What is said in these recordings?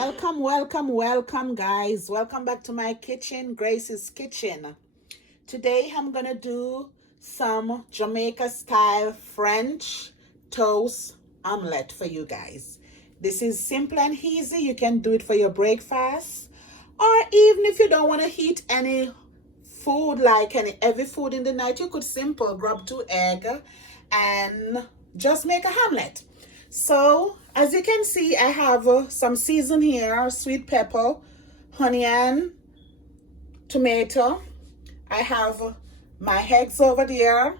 Welcome, welcome, welcome, guys. Welcome back to my kitchen, Grace's Kitchen. Today, I'm gonna do some Jamaica style French toast omelette for you guys. This is simple and easy. You can do it for your breakfast, or even if you don't want to heat any food, like any heavy food in the night, you could simple grab 2 eggs and just make a omelette. So as you can see, I have some season here: sweet pepper, onion, tomato. I have my eggs over there.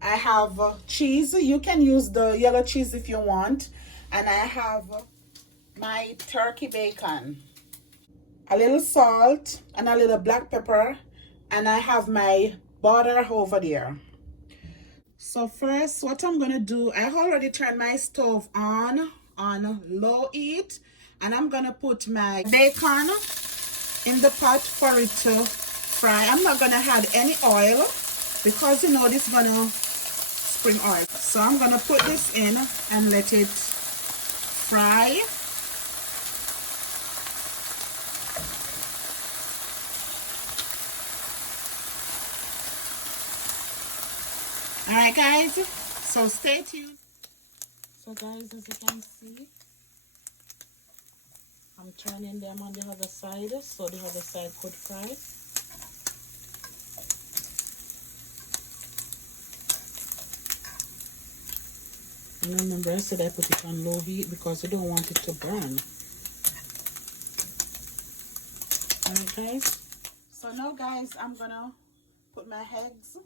I have cheese. You can use the yellow cheese if you want. And I have my turkey bacon, a little salt and a little black pepper. And I have my butter over there. So first, what I'm gonna do, I already turned my stove on low heat, and I'm gonna put my bacon in the pot for it to fry. I'm not gonna add any oil because you know this is gonna spring oil. So I'm gonna put this in and let it fry. All right, guys, so stay tuned. So guys, as you can see, I'm turning them on the other side so the other side could fry. And remember, I said I put it on low heat because you don't want it to burn. Alright, guys. So now, guys, I'm gonna put my eggs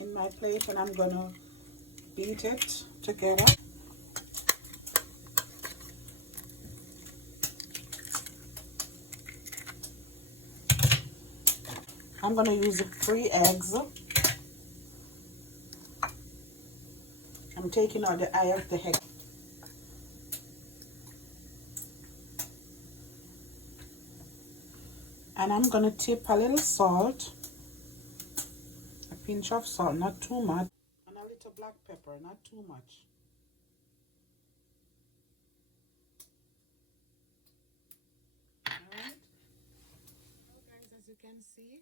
in my plate and I'm gonna beat it together. I'm gonna use 3 eggs. I'm taking out the eye of the egg. And I'm gonna tip a little salt, a pinch of salt, not too much, and a little black pepper, not too much. Alright. So guys, as you can see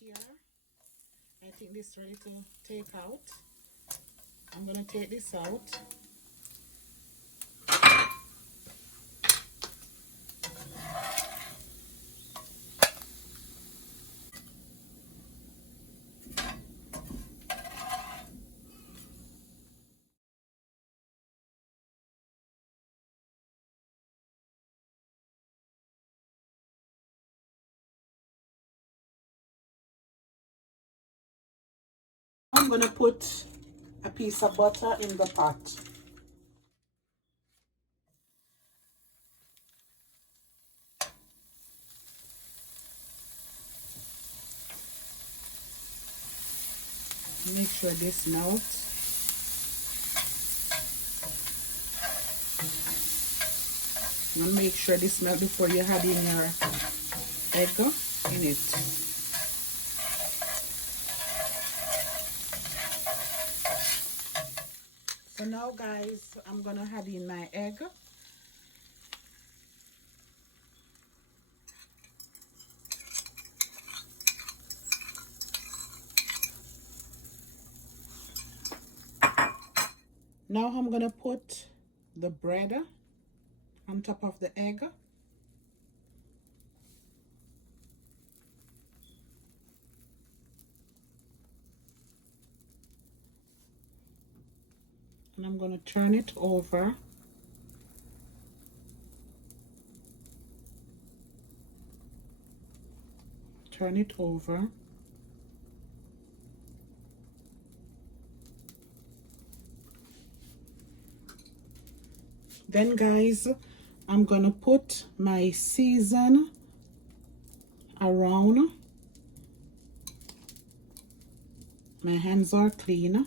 here, I think this is ready to take out. I'm gonna take this out. I'm gonna put a piece of butter in the pot. Make sure this melts. And make sure this melts before you add in your egg in it. So now, guys, I'm gonna add in my egg. Now I'm gonna put the bread on top of the egg. And I'm gonna turn it over. Turn it over. Then, guys, I'm gonna put my season around. My hands are clean.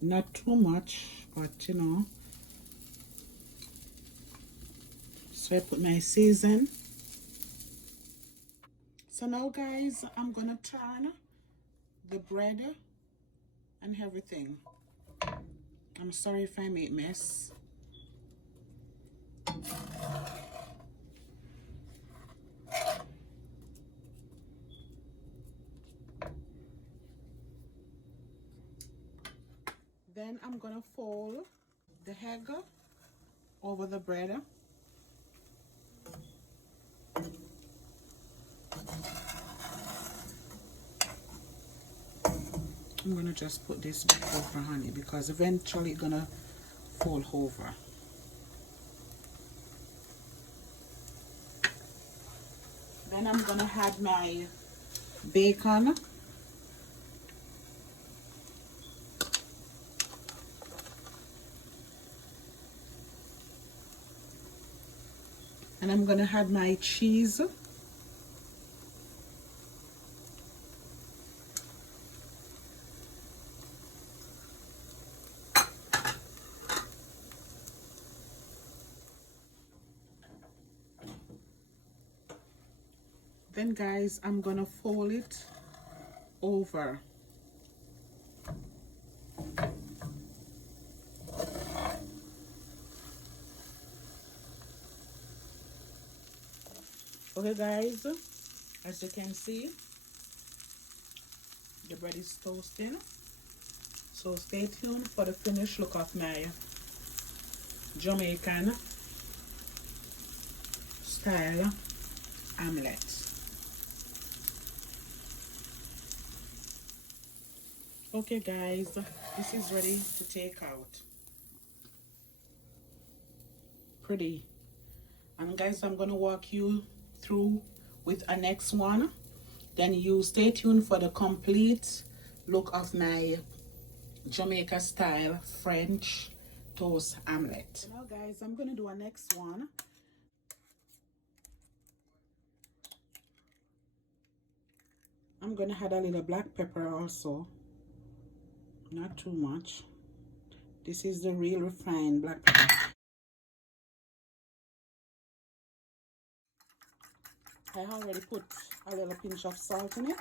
Not too much, but you know. So I put my season. So now, guys, I'm gonna turn the bread and everything. I'm sorry if I make mess. Then I'm gonna fold the egg over the bread. I'm gonna just put this over on it because eventually it's gonna fall over. Then I'm gonna add my bacon. And I'm gonna add my cheese. Then guys, I'm gonna fold it over. Okay guys, as you can see, the bread is toasting. So stay tuned for the finished look of my Jamaican style omelette. Okay guys, this is ready to take out. Pretty. And guys, I'm gonna walk you through with a next one. Then you stay tuned for the complete look of my Jamaica style French toast omelette. Now guys, I'm gonna do a next one. I'm gonna add a little black pepper also, not too much. This is the real refined black pepper. I already put a little pinch of salt in it,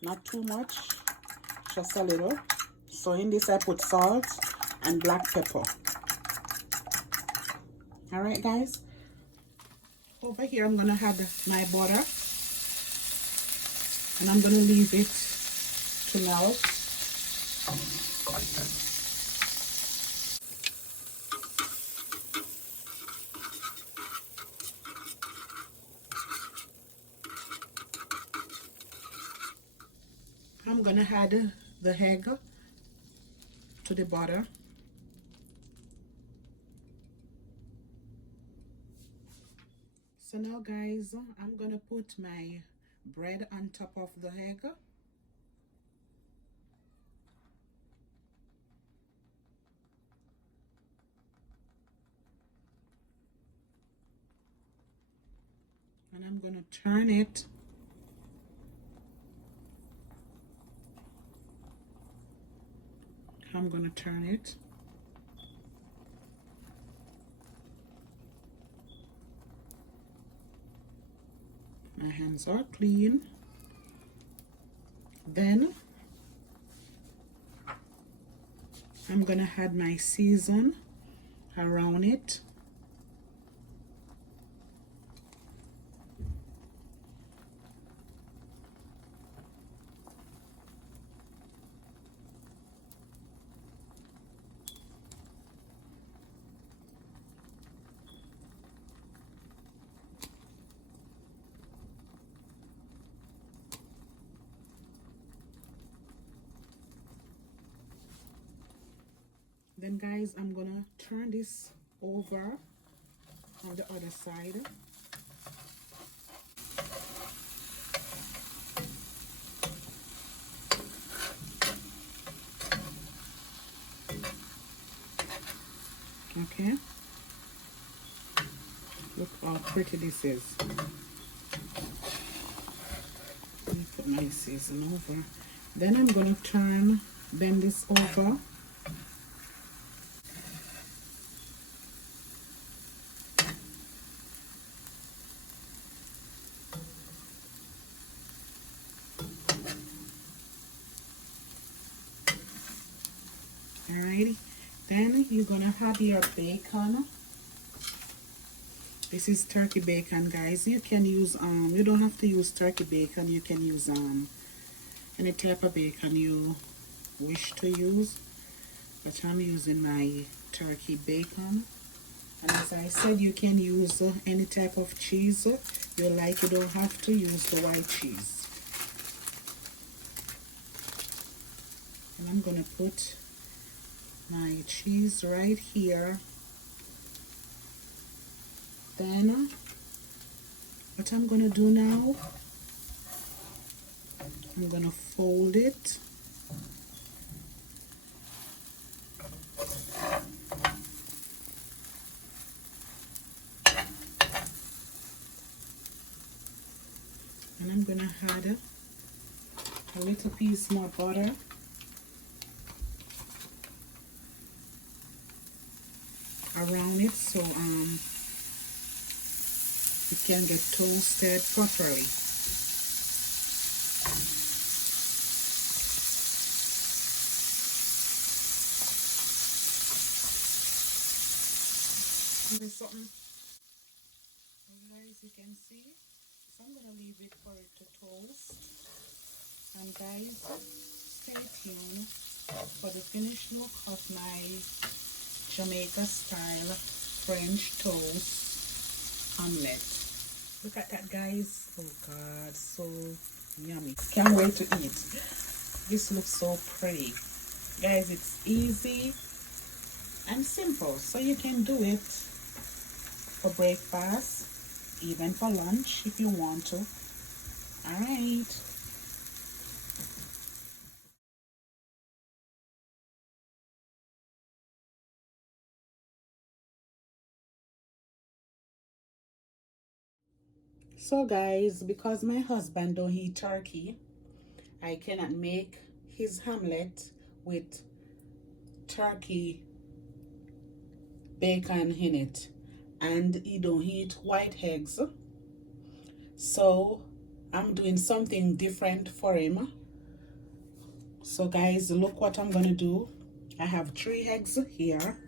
not too much, just a little. So in this I put salt and black pepper. All right guys, over here I'm gonna add my butter and I'm gonna leave it to melt. I'm gonna add the egg to the butter. So now guys, I'm gonna put my bread on top of the egg. And I'm gonna turn it. I'm gonna turn it. My hands are clean. Then I'm gonna add my season around it. Then guys, I'm gonna turn this over on the other side. Okay, look how pretty this is. Let me put my season over. Then I'm gonna bend this over. Alrighty, then you're gonna have your bacon. This is turkey bacon, guys. You can use you don't have to use turkey bacon. You can use any type of bacon you wish to use, but I'm using my turkey bacon. And as I said, you can use any type of cheese you like. You don't have to use the white cheese. And I'm gonna put my cheese right here. Then what I'm gonna do now, I'm gonna fold it. And I'm gonna add a little piece more butter. Around it so it can get toasted properly. There's something, guys, you can see. So I'm gonna leave it for it to toast. And guys, stay tuned for the finished look of my Jamaica style French toast omelette. Look at that, guys. Oh God, so yummy. Can't wait to eat. This looks so pretty. Guys, it's easy and simple, so you can do it for breakfast, even for lunch if you want to. All right. So guys, because my husband don't eat turkey, I cannot make his omelette with turkey bacon in it, and he don't eat white eggs, so I'm doing something different for him. So guys, look what I'm gonna do. I have 3 eggs here.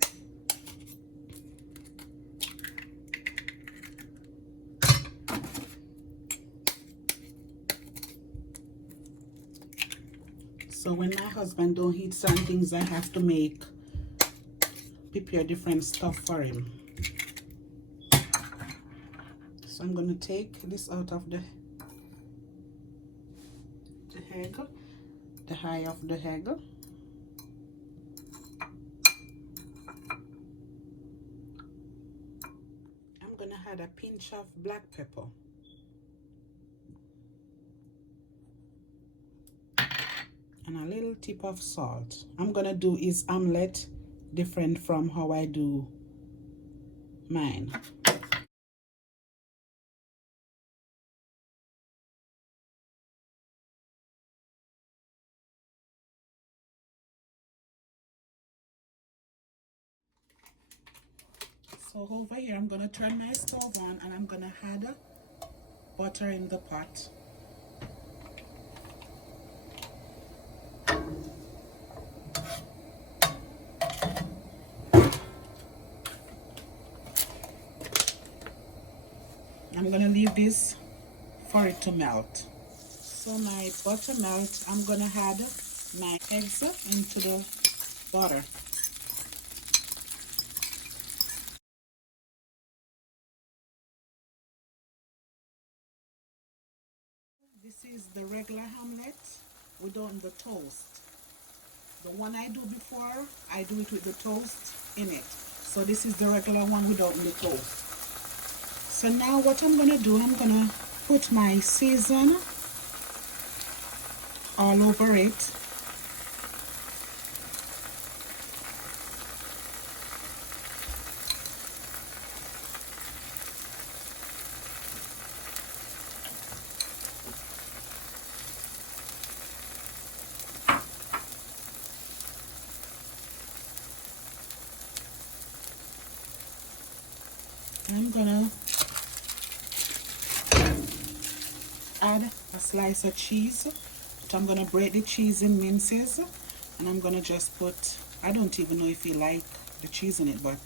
So when my husband don't eat certain things, I have to prepare different stuff for him. So I'm gonna take this out of the egg, the eye of the egg. I'm gonna add a pinch of black pepper. And a little tip of salt. I'm gonna do his omelette different from how I do mine. So over here, I'm gonna turn my stove on and I'm gonna add butter in the pot. I'm gonna leave this for it to melt. So my butter melt, I'm gonna add my eggs into the butter. This is the regular omelette without the toast. The one I do before, I do it with the toast in it. So this is the regular one without the toast. So now what I'm gonna do, I'm gonna put my season all over it. I'm gonna add a slice of cheese. So I'm gonna break the cheese in minces, and I'm gonna just put I don't even know if you like the cheese in it, but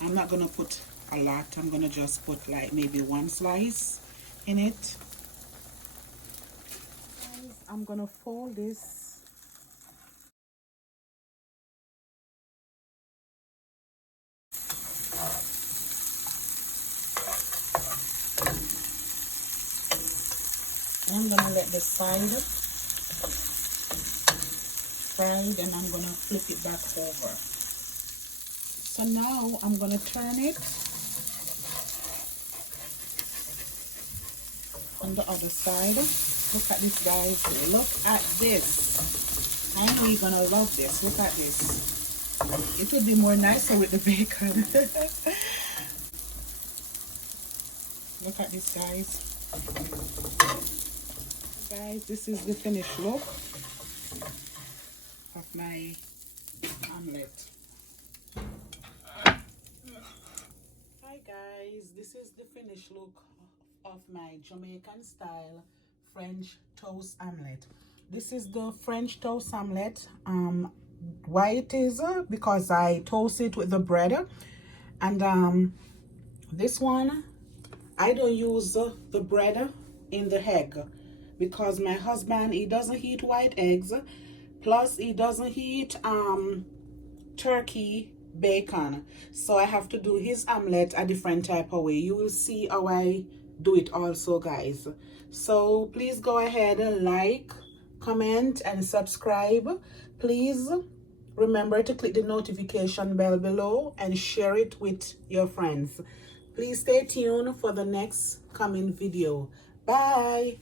I'm not gonna put a lot. I'm gonna just put like maybe 1 slice in it. I'm gonna fold this. I'm gonna let the side fried and I'm gonna flip it back over. So now I'm gonna turn it on the other side. Look at this, guys. Look at this. I know you're gonna love this. Look at this. It would be more nicer with the bacon. Look at this, guys. Guys, this is the finished look of my omelette. Hi guys, this is the finished look of my Jamaican style French toast omelette. This is the French toast omelette. Why it is because I toast it with the bread, and this one I don't use the bread in the egg because my husband, he doesn't eat white eggs, plus he doesn't eat turkey bacon, so I have to do his omelette a different type of way. You will see how I do it also, guys. So please go ahead and like, comment, and subscribe. Please remember to click the notification bell below and share it with your friends. Please stay tuned for the next coming video. Bye.